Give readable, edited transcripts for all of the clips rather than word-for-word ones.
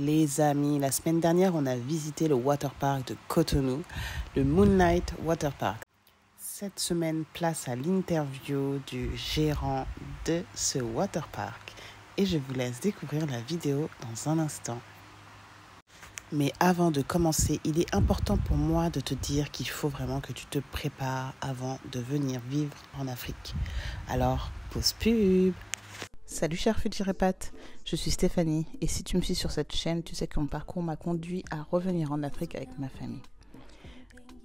Les amis, la semaine dernière, on a visité le waterpark de Cotonou, le Moonlight Waterpark. Cette semaine, place à l'interview du gérant de ce waterpark. Et je vous laisse découvrir la vidéo dans un instant. Mais avant de commencer, il est important pour moi de te dire qu'il faut vraiment que tu te prépares avant de venir vivre en Afrique. Alors, pause pub. Salut chers Futurépates, je suis Stéphanie et si tu me suis sur cette chaîne, tu sais que mon parcours m'a conduit à revenir en Afrique avec ma famille.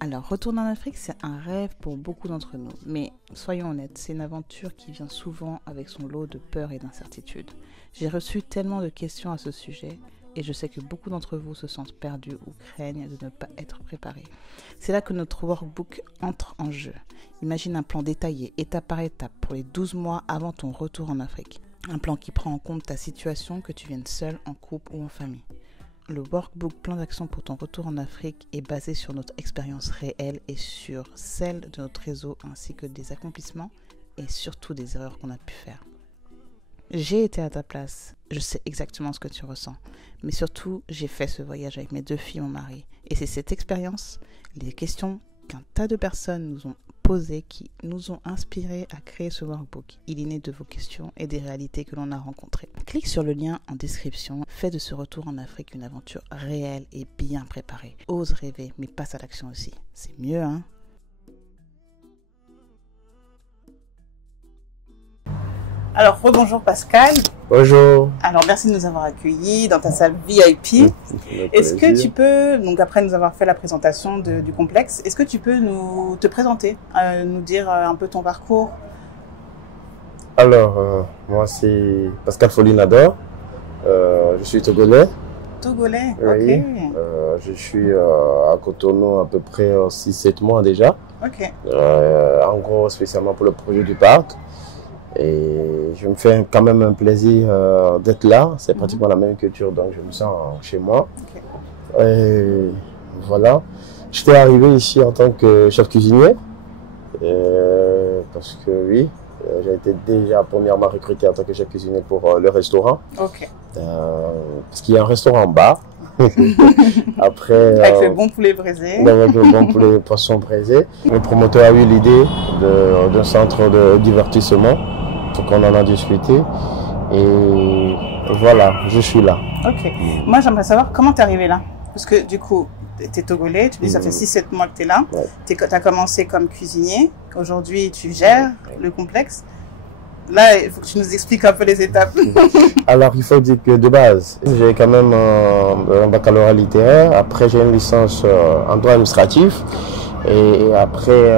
Alors, retourner en Afrique, c'est un rêve pour beaucoup d'entre nous, mais soyons honnêtes, c'est une aventure qui vient souvent avec son lot de peur et d'incertitude. J'ai reçu tellement de questions à ce sujet et je sais que beaucoup d'entre vous se sentent perdus ou craignent de ne pas être préparés. C'est là que notre workbook entre en jeu. Imagine un plan détaillé, étape par étape, pour les 12 mois avant ton retour en Afrique. Un plan qui prend en compte ta situation, que tu viennes seul, en couple ou en famille. Le workbook plan d'action pour ton retour en Afrique est basé sur notre expérience réelle et sur celle de notre réseau ainsi que des accomplissements et surtout des erreurs qu'on a pu faire. J'ai été à ta place, je sais exactement ce que tu ressens, mais surtout j'ai fait ce voyage avec mes 2 filles et mon mari. Et c'est cette expérience, les questions qu'un tas de personnes nous ont posées qui nous ont inspirés à créer ce workbook. Il est né de vos questions et des réalités que l'on a rencontrées. Clique sur le lien en description, fais de ce retour en Afrique une aventure réelle et bien préparée. Ose rêver, mais passe à l'action aussi. C'est mieux, hein? Alors, rebonjour Pascal. Bonjour. Alors, merci de nous avoir accueillis dans ta salle VIP. Est-ce que tu peux, donc après nous avoir fait la présentation du complexe, est-ce que tu peux te présenter, nous dire un peu ton parcours? Alors, moi c'est Pascal Folinador, je suis togolais. Togolais, oui. Ok. Je suis à Cotonou à peu près 6-7 mois déjà. Ok. En gros, spécialement pour le projet du parc. Et je me fais quand même un plaisir d'être là. C'est pratiquement la même culture, donc je me sens chez moi. Okay. Et voilà. J'étais arrivé ici en tant que chef cuisinier. Parce que oui, j'ai été déjà premièrement recruté en tant que chef cuisinier pour le restaurant. Ok. Parce qu'il y a un restaurant-bar. Après, avec le bon poulet braisé. Avec le bon poulet poisson braisé. Le promoteur a eu l'idée d'un centre de divertissement. Donc on en a discuté et voilà, je suis là. Ok. Moi j'aimerais savoir comment tu es arrivé là. Parce que du coup, tu es togolais, tu dis ça fait 6-7 mois que tu es là. Ouais. Tu as commencé comme cuisinier. Aujourd'hui tu gères le complexe. Là, il faut que tu nous expliques un peu les étapes. Alors, il faut dire que de base, j'ai quand même un baccalauréat littéraire. Après, j'ai une licence en droit administratif. Et après,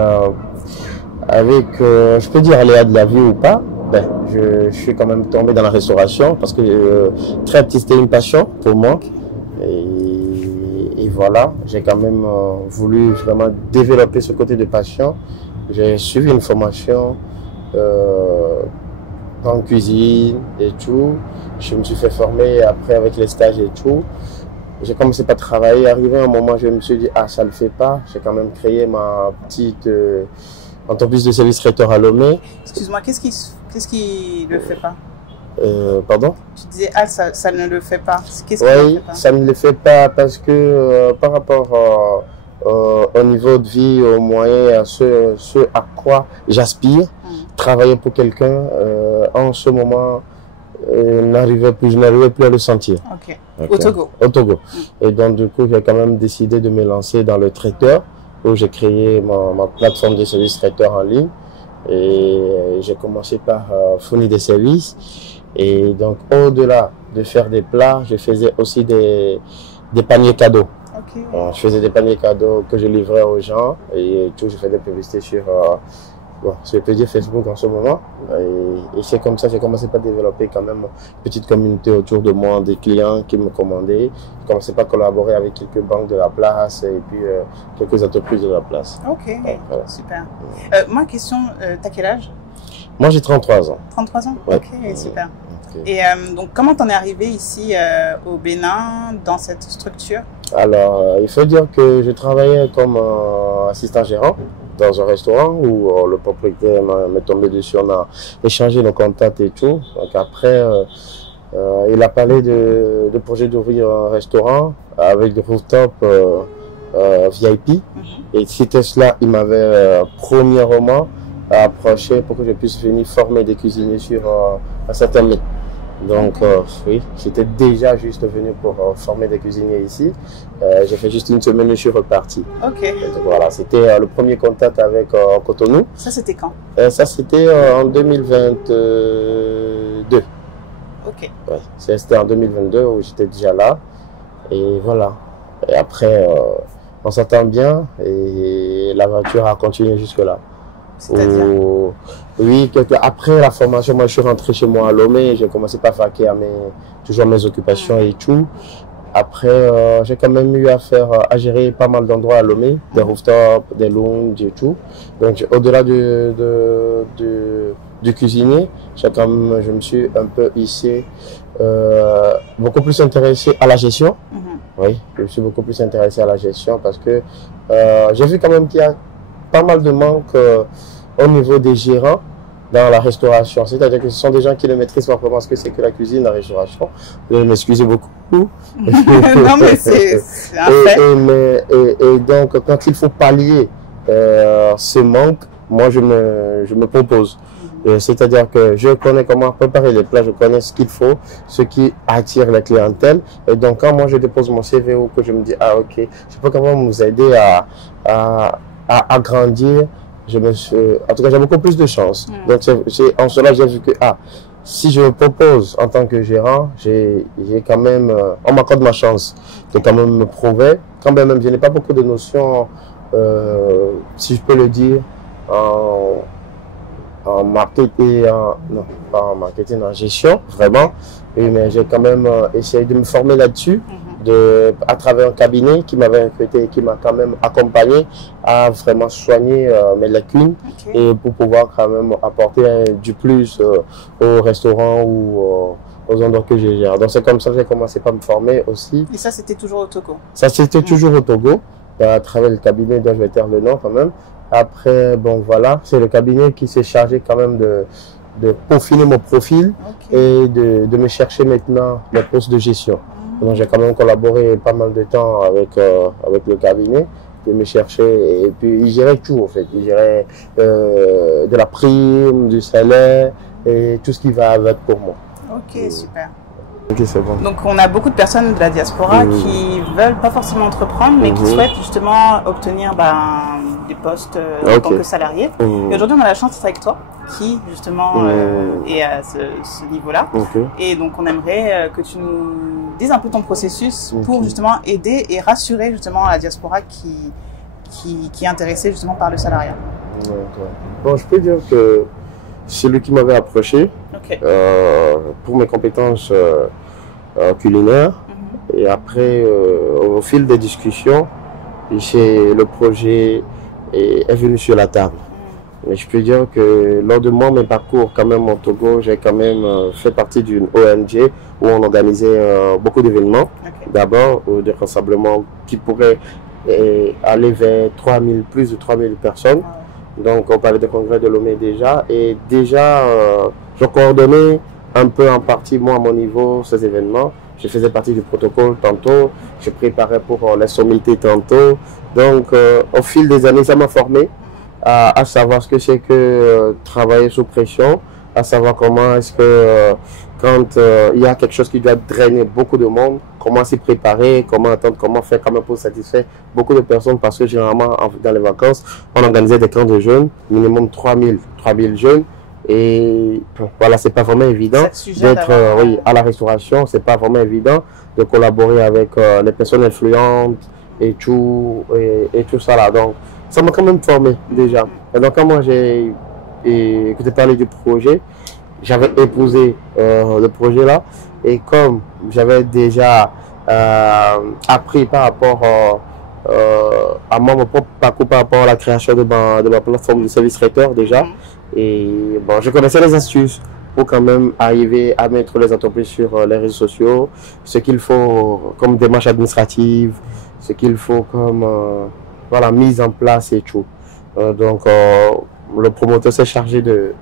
avec, je peux dire aléa de la vie ou pas, ben, je suis quand même tombé dans la restauration parce que très petit, c'était une passion pour moi. Et voilà, j'ai quand même voulu vraiment développer ce côté de passion. J'ai suivi une formation en cuisine et tout. Je me suis fait former après avec les stages et tout. J'ai commencé par travailler. Arrivé à un moment, je me suis dit, ah, ça le fait pas. J'ai quand même créé ma petite entreprise de service traiteur à Lomé. Excuse-moi, qu'est-ce qui le fait pas? Pardon? Tu disais, ah, ça ne le fait pas. Qu'est-ce qui ne le fait pas? Ça ne le fait pas parce que par rapport au niveau de vie, aux moyens, à ce à quoi j'aspire, travailler pour quelqu'un, en ce moment, je n'arrivais plus à le sentir. Ok. Au Togo. Au Togo. Et donc, du coup, j'ai quand même décidé de me lancer dans le traiteur, où j'ai créé ma plateforme de services traiteurs en ligne. Et j'ai commencé par fournir des services. Et donc, au-delà de faire des plats, je faisais aussi des paniers cadeaux. Okay. Je faisais des paniers cadeaux que je livrais aux gens. Et tout, je faisais des publicités sur je peux dire Facebook en ce moment. Et c'est comme ça, j'ai commencé par développer quand même une petite communauté autour de moi, des clients qui me commandaient. J'ai commencé par collaborer avec quelques banques de la place et puis quelques entreprises de la place. Ok, voilà. Super. Moi, question, t'as quel âge? Moi, j'ai 33 ans. 33 ans? Ouais. Ok, super. Okay. Et donc, comment t'en es arrivé ici au Bénin, dans cette structure? Alors, il faut dire que je travaillais comme assistant gérant dans un restaurant où le propriétaire m'est tombé dessus, on a échangé nos contacts et tout. Donc après, Il a parlé de projet d'ouvrir un restaurant avec des rooftop VIP. Et c'était cela, il m'avait premièrement approché pour que je puisse venir former des cuisiniers sur un certain mets. Donc oui, j'étais déjà juste venu pour former des cuisiniers ici. J'ai fait juste une semaine et je suis reparti. Ok. Donc, voilà, c'était le premier contact avec Cotonou. Ça, c'était quand? Ça, c'était en 2022. Ok. Ouais, c'était en 2022 où j'étais déjà là. Et voilà. Et après, on s'entend bien et l'aventure a continué jusque-là. C'est-à-dire? Oui, après la formation, moi je suis rentré chez moi à Lomé, j'ai commencé par vaquer à toujours mes occupations et tout. Après, j'ai quand même eu à gérer pas mal d'endroits à Lomé, des rooftops, des lounges et tout. Donc au-delà du cuisinier, je me suis un peu hissé, beaucoup plus intéressé à la gestion. Oui, je me suis beaucoup plus intéressé à la gestion parce que j'ai vu quand même qu'il y a pas mal de manque au niveau des gérants dans la restauration. C'est-à-dire que ce sont des gens qui ne maîtrisent pas vraiment ce que c'est que la cuisine, la restauration. Je m'excuse beaucoup. Non, mais c'est un fait. Et donc, quand il faut pallier ce manque, moi, je me propose. C'est-à-dire que je connais comment préparer les plats, je connais ce qu'il faut, ce qui attire la clientèle. Et donc, quand moi, je dépose mon CV ou que je me dis, ah, ok, je peux quand même vous aider à grandir, en tout cas, j'ai beaucoup plus de chance. Donc, en cela, j'ai vu que, si je me propose en tant que gérant, j'ai quand même, on m'accorde ma chance de quand même me prouver. Quand même, je n'ai pas beaucoup de notions, si je peux le dire, en marketing, non, pas en marketing, en gestion, vraiment. Oui, mais j'ai quand même essayé de me former là-dessus, à travers un cabinet qui m'avait recruté et qui m'a quand même accompagné à vraiment soigner mes lacunes et pour pouvoir quand même apporter du plus au restaurant ou aux endroits que je gère. Donc c'est comme ça que j'ai commencé par me former aussi. Et ça, c'était toujours au Togo? Ça, c'était toujours au Togo, à travers le cabinet dont je vais taire le nom quand même. Après, bon voilà, c'est le cabinet qui s'est chargé quand même de peaufiner mon profil et de me chercher maintenant les postes de gestion. Donc j'ai quand même collaboré pas mal de temps avec le cabinet, de me chercher et puis il gérait tout en fait. Il gérait de la prime, du salaire et tout ce qui va avec pour moi. Ok, super. Ok, c'est bon. Donc on a beaucoup de personnes de la diaspora qui veulent pas forcément entreprendre, mais qui souhaitent justement obtenir des postes en tant que salarié. Et aujourd'hui on a la chance d'être avec toi, qui justement est à ce niveau-là. Et donc on aimerait que tu nous dises un peu ton processus pour justement aider et rassurer justement la diaspora qui est intéressée justement par le salariat. Bon, je peux dire que celui qui m'avait approché pour mes compétences culinaires. Et après, au fil des discussions, le projet est venu sur la table. Mais je peux dire que lors de mes parcours quand même au Togo, j'ai quand même fait partie d'une ONG où on organisait beaucoup d'événements. D'abord, des rassemblements qui pourraient aller vers plus de 3000 personnes. Donc on parlait de congrès de Lomé déjà. Et déjà, je coordonnais un peu en partie, moi à mon niveau, ces événements. Je faisais partie du protocole tantôt, je préparais pour les sommités tantôt. Donc au fil des années, ça m'a formé à savoir ce que c'est que travailler sous pression, à savoir comment est-ce que quand il y a quelque chose qui doit drainer beaucoup de monde, comment s'y préparer, comment attendre, comment faire quand même pour satisfaire beaucoup de personnes, parce que généralement dans les vacances, on organisait des camps de jeunes, minimum 3000 jeunes. Et voilà, c'est pas vraiment évident d'être à la restauration, c'est pas vraiment évident de collaborer avec les personnes influentes et tout ça là. Donc ça m'a quand même formé déjà. Et donc quand moi j'ai écouté parler du projet, j'avais épousé le projet là, et comme j'avais déjà appris par rapport à mon propre parcours par rapport à la création de ma plateforme de service traiteur déjà. Et bon, je connaissais les astuces pour quand même arriver à mettre les entreprises sur les réseaux sociaux, ce qu'il faut comme démarche administrative, ce qu'il faut comme mise en place et tout. Donc le promoteur s'est chargé de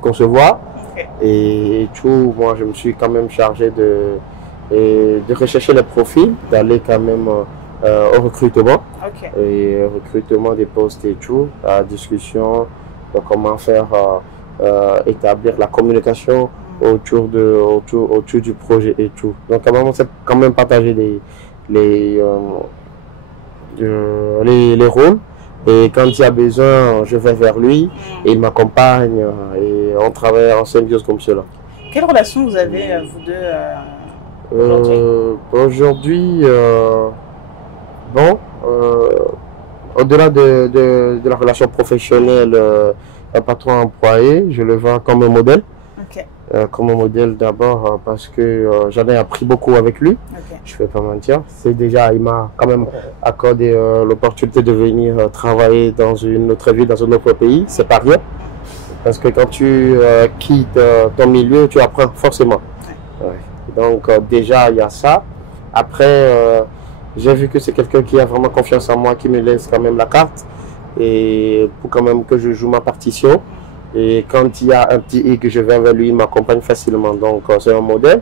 concevoir Okay. Et tout, moi, je me suis quand même chargé de rechercher les profils, d'aller quand même au recrutement. Okay. Et recrutement des postes et tout, la discussion de comment faire établir la communication autour du projet et tout. Donc, on s'est quand même partagé les rôles. Et quand il y a besoin, je vais vers lui et il m'accompagne et on travaille en symbiose comme cela. Quelle relation vous avez, vous deux, aujourd'hui? Aujourd'hui, bon, au-delà de la relation professionnelle, un patron-employé, je le vois comme un modèle. Okay. Comme un modèle d'abord parce que j'en ai appris beaucoup avec lui. Okay. Je ne vais pas mentir. C'est déjà, il m'a quand même accordé l'opportunité de venir travailler dans une autre ville, dans un autre pays. C'est pas rien. Parce que quand tu quittes ton milieu, tu apprends forcément. Ouais. Donc déjà, il y a ça. Après, j'ai vu que c'est quelqu'un qui a vraiment confiance en moi, qui me laisse quand même la carte. Et pour quand même que je joue ma partition. Et quand il y a un petit hic, je vais vers lui, il m'accompagne facilement. Donc, c'est un modèle.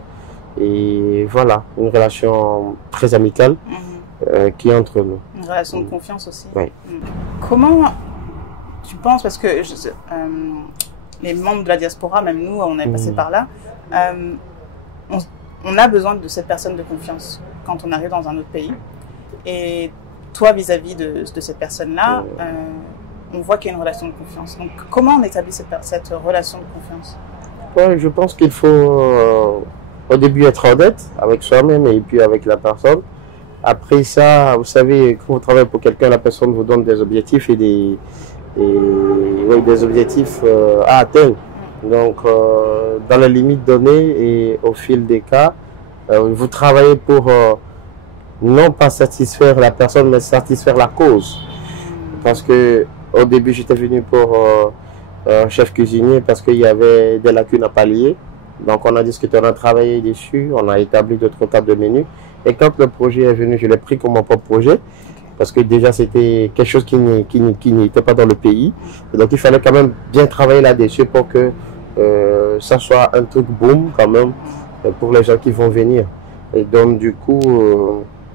Et voilà, une relation très amicale qui est entre nous. Une relation de confiance aussi. Oui. Comment tu penses, parce que les membres de la diaspora, même nous, on est passé par là, on a besoin de cette personne de confiance quand on arrive dans un autre pays. Et toi, vis-à-vis de cette personne-là, on voit qu'il y a une relation de confiance. Donc, comment on établit cette relation de confiance? Ouais, je pense qu'il faut au début être honnête avec soi-même et puis avec la personne. Après ça, vous savez, quand vous travaillez pour quelqu'un, la personne vous donne des objectifs et des objectifs à atteindre. Donc, dans les limites données et au fil des cas, vous travaillez pour non pas satisfaire la personne, mais satisfaire la cause. Parce que au début, j'étais venu pour chef cuisinier parce qu'il y avait des lacunes à pallier. Donc, on a discuté, on a travaillé dessus, on a établi d'autres tables de menu. Et quand le projet est venu, je l'ai pris comme mon propre projet. Parce que déjà, c'était quelque chose qui n'était pas dans le pays. Et donc, il fallait quand même bien travailler là-dessus pour que ça soit un truc boom quand même pour les gens qui vont venir. Et donc, du coup,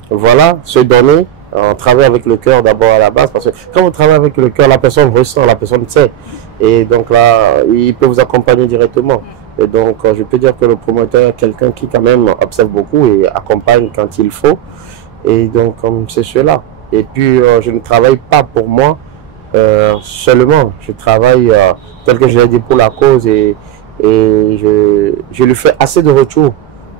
voilà, se donner. On travaille avec le cœur d'abord à la base, parce que quand on travaille avec le cœur, la personne ressent, la personne sait. Et donc là, il peut vous accompagner directement. Et donc, je peux dire que le promoteur est quelqu'un qui quand même observe beaucoup et accompagne quand il faut. Et donc, c'est cela. Et puis, je ne travaille pas pour moi seulement. Je travaille, tel que je l'ai dit, pour la cause et je lui fais assez de retours.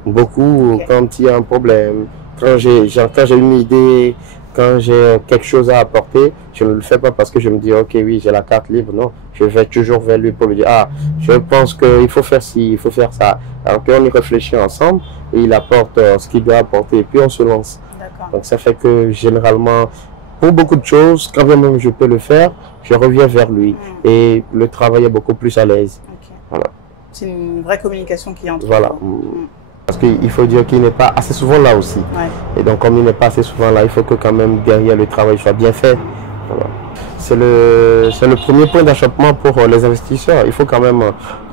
Beaucoup, quand il y a un problème, quand j'ai une idée, quand j'ai quelque chose à apporter, je ne le fais pas parce que je me dis, ok, oui, j'ai la carte libre. Non, je vais toujours vers lui pour lui dire, ah, je pense qu'il faut faire ci, il faut faire ça. Alors qu'on y réfléchit ensemble et il apporte ce qu'il doit apporter et puis on se lance. Donc ça fait que généralement, pour beaucoup de choses, quand même je peux le faire, je reviens vers lui et le travail est beaucoup plus à l'aise. Okay. Voilà. C'est une vraie communication qui est entre voilà. Parce qu'il faut dire qu'il n'est pas assez souvent là aussi. Ouais. Et donc, comme il n'est pas assez souvent là, il faut que quand même derrière le travail soit bien fait. Voilà. C'est le premier point d'achoppement pour les investisseurs. Il faut quand même,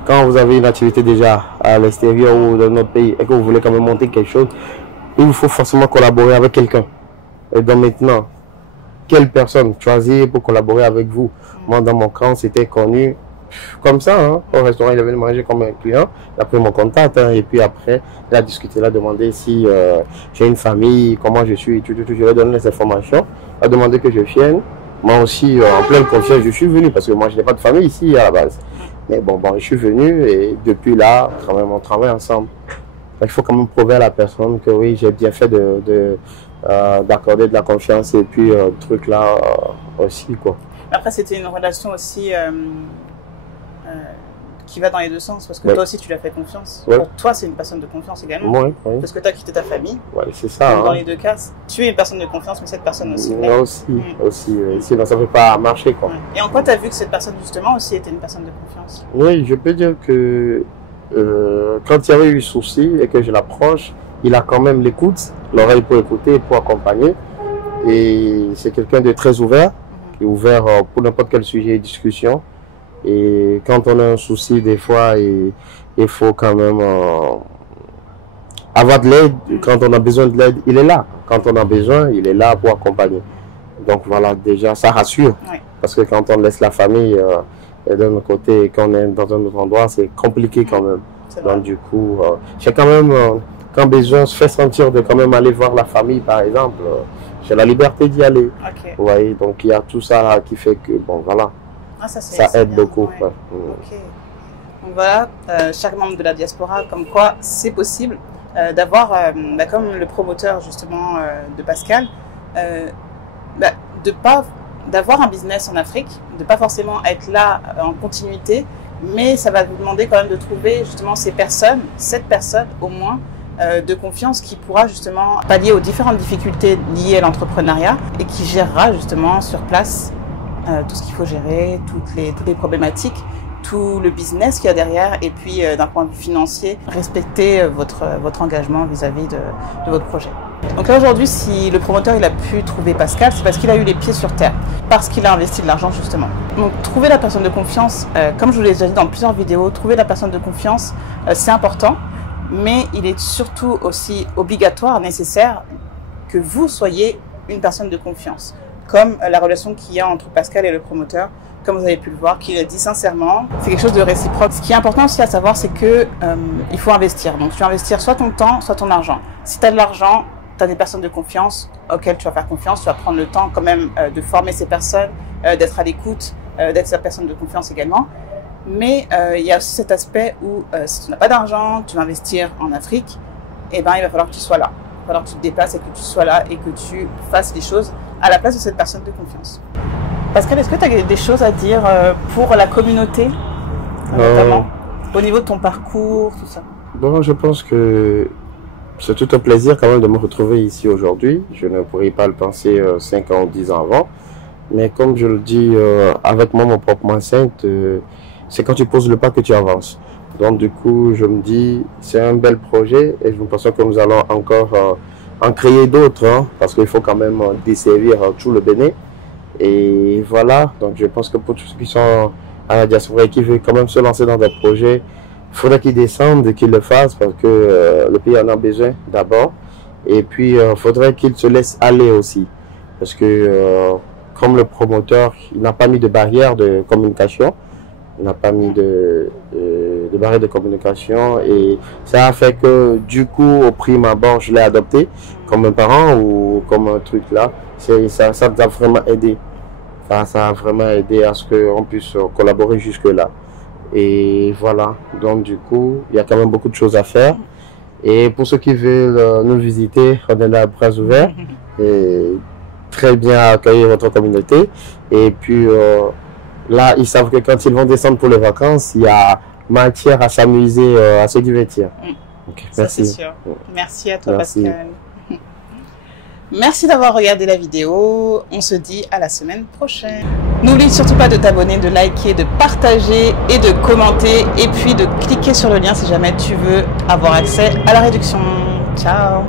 quand vous avez une activité déjà à l'extérieur ou dans notre pays et que vous voulez quand même monter quelque chose, il vous faut forcément collaborer avec quelqu'un. Et donc maintenant, quelle personne choisir pour collaborer avec vous? Moi, dans mon camp, c'était connu comme ça, hein. Au restaurant, il avait mangé comme un client, il a pris mon contact, hein, et puis après, il a discuté, il a demandé si j'ai une famille, comment je suis, tout, je lui ai donné les informations, il a demandé que je vienne. Moi aussi, en pleine confiance, je suis venu, parce que moi, je n'ai pas de famille ici à la base. Mais bon, je suis venu, et depuis là, on travaille ensemble. Donc, il faut quand même prouver à la personne que oui, j'ai bien fait d'accorder de la confiance, et puis, truc là aussi, quoi. Après, c'était une relation aussi qui va dans les deux sens, parce que toi aussi tu lui as fait confiance. Pour toi, c'est une personne de confiance également. Parce que tu as quitté ta famille. C'est ça. Donc, dans les deux cas, tu es une personne de confiance, mais cette personne aussi. Moi aussi. Sinon, ça ne peut pas marcher, quoi. Et en quoi tu as vu que cette personne, justement, aussi était une personne de confiance? Oui, je peux dire que quand il y avait eu souci et que je l'approche, il a quand même l'écoute, l'oreille pour écouter, pour accompagner. Et c'est quelqu'un de très ouvert, qui est ouvert pour n'importe quel sujet et discussion. Et quand on a un souci, des fois, il faut quand même avoir de l'aide. Quand on a besoin de l'aide, il est là. Quand on a besoin, il est là pour accompagner. Donc voilà, déjà, ça rassure. Oui. Parce que quand on laisse la famille d'un autre côté et qu'on est dans un autre endroit, c'est compliqué quand même. Donc du coup, j'ai quand même, quand besoin, se fait sentir de quand même aller voir la famille, par exemple. J'ai la liberté d'y aller. Okay. Vous voyez, donc il y a tout ça là qui fait que, bon, voilà. Ah, ça aide bien, beaucoup. Ouais. Okay. Donc voilà, chaque membre de la diaspora, comme quoi c'est possible d'avoir, comme le promoteur justement de Pascal, d'avoir un business en Afrique, de pas forcément être là en continuité, mais ça va vous demander quand même de trouver justement cette personne au moins, de confiance qui pourra justement pallier aux différentes difficultés liées à l'entrepreneuriat et qui gérera justement sur place tout ce qu'il faut gérer, toutes les problématiques, tout le business qu'il y a derrière et puis d'un point de vue financier, respecter votre engagement vis-à-vis de votre projet. Donc là aujourd'hui, si le promoteur il a pu trouver Pascal, c'est parce qu'il a eu les pieds sur terre, parce qu'il a investi de l'argent justement. Donc trouver la personne de confiance, comme je vous l'ai déjà dit dans plusieurs vidéos, trouver la personne de confiance, c'est important, mais il est surtout aussi obligatoire, nécessaire, que vous soyez une personne de confiance. Comme la relation qu'il y a entre Pascal et le promoteur, comme vous avez pu le voir, qu'il a dit sincèrement, c'est quelque chose de réciproque. Ce qui est important aussi à savoir, c'est que il faut investir. Donc tu vas investir soit ton temps, soit ton argent. Si tu as de l'argent, tu as des personnes de confiance auxquelles tu vas faire confiance, tu vas prendre le temps quand même de former ces personnes, d'être à l'écoute, d'être sa personne de confiance également. Mais il y a aussi cet aspect où si tu n'as pas d'argent, tu vas investir en Afrique, eh ben, il va falloir que tu sois là. Il va falloir que tu te déplaces et que tu sois là et que tu fasses les choses à la place de cette personne de confiance. Pascal, est-ce que tu as des choses à dire pour la communauté, notamment au niveau de ton parcours, tout ça? Bon, je pense que c'est tout un plaisir quand même de me retrouver ici aujourd'hui. Je ne pourrais pas le penser 5 ans ou 10 ans avant. Mais comme je le dis avec moi, mon propre mindset, c'est quand tu poses le pas que tu avances. Donc du coup, je me dis, c'est un bel projet et je pense que nous allons encore en créer d'autres, hein, parce qu'il faut quand même desservir tout le Bénin. Et voilà, donc je pense que pour tous ceux qui sont à la diaspora et qui veulent quand même se lancer dans des projets, il faudrait qu'ils descendent et qu'ils le fassent parce que le pays en a besoin d'abord. Et puis, il faudrait qu'ils se laissent aller aussi. Parce que comme le promoteur, il n'a pas mis de barrière de communication, il n'a pas mis de barrière de communication. Et ça a fait que du coup, au prime abord, je l'ai adopté comme un parent ou comme un truc là. Ça nous a vraiment aidé. Ça a vraiment aidé à ce qu'on puisse collaborer jusque-là. Et voilà, donc du coup, il y a quand même beaucoup de choses à faire. Et pour ceux qui veulent nous visiter, on est là à bras ouverts. Et très bien accueillir votre communauté. Et puis là, ils savent que quand ils vont descendre pour les vacances, il y a matière à s'amuser, à se divertir. Okay, merci. Ça, c'est sûr. Merci à toi, Pascal. Merci d'avoir regardé la vidéo. On se dit à la semaine prochaine. N'oublie surtout pas de t'abonner, de liker, de partager et de commenter. Et puis de cliquer sur le lien si jamais tu veux avoir accès à la réduction. Ciao!